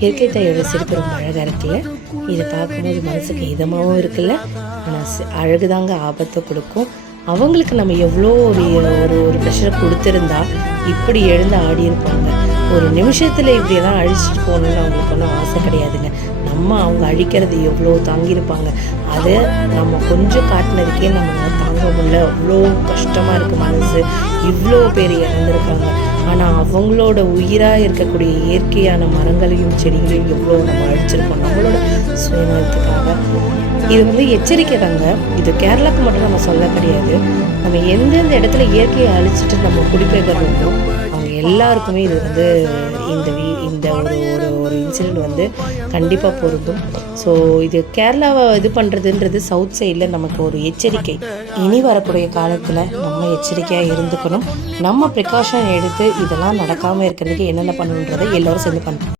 இயற்கை தாயோட சிரிப்பு ரொம்ப அழகாக இருக்குல்ல. இதை பார்க்கும்போது மனசுக்கு இதமாகவும் இருக்குல்ல. ஆனால் அழகுதாங்க ஆபத்தை கொடுக்கும். அவங்களுக்கு நம்ம எவ்வளோ ஒரு ஒரு ஒரு ப்ரெஷரை கொடுத்துருந்தா இப்படி எழுந்து ஆடி இருப்பாங்க. ஒரு நிமிஷத்தில் இப்படியெல்லாம் அழிச்சிட்டு போகணுன்னு அவங்களுக்கு ஒன்றும் ஆசை கிடையாதுங்க. நம்ம அவங்க அழிக்கிறது எவ்வளோ தாங்கியிருப்பாங்க. அதை நம்ம கொஞ்சம் காட்டினதுக்கே நம்ம தாங்க முடியல. அவ்வளோ கஷ்டமாக இருக்குது மனசு. இவ்வளோ பேர் இறந்துருக்காங்க. ஆனால் அவங்களோட உயிராக இருக்கக்கூடிய இயற்கையான மரங்களையும் செடிகளையும் எவ்வளோ நம்ம அழிச்சிருக்கோம் நம்மளோட சுயநலத்துக்காக. இது எச்சரிக்கை தாங்க. இது கேரளாவுக்கு மட்டும் நம்ம சொல்ல கிடையாது. நம்ம எந்தெந்த இடத்துல இயற்கையை அழிச்சிட்டு நம்ம குடிபெயர்றோமோ அவங்க எல்லாருக்குமே இது இந்த ஒரு ஒரு ஒரு இன்சிடெண்ட் கண்டிப்பாக பொருந்தும். ஸோ இது கேரளாவை இது பண்ணுறதுன்றது சவுத் சைடில் நமக்கு ஒரு எச்சரிக்கை. இனி வரக்கூடிய காலத்தில் நம்ம எச்சரிக்கையாக இருந்துக்கணும். நம்ம ப்ரிகாஷன் எடுத்து இதெல்லாம் நடக்காமல் இருக்கிறதுக்கு என்னென்ன பண்ணணுன்றதை எல்லோரும் சேர்ந்து பண்ணணும்.